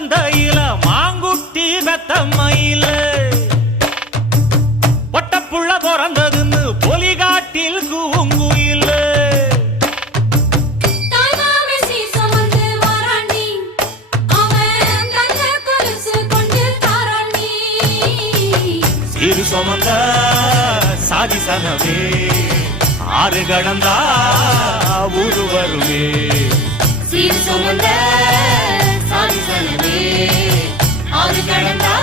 மந்தையில மாங்குட்டி பெத்தம்மையில பொட்டப்புள்ள பிறந்ததுன்னு பொலிகாட்டில் கூங்குயில சீரு சுமந்த சாதி சனவே ஆறு கடந்தா ஊரு வருவே சீர் சுமந்த சாதி சனமே ஆறு கடந்தா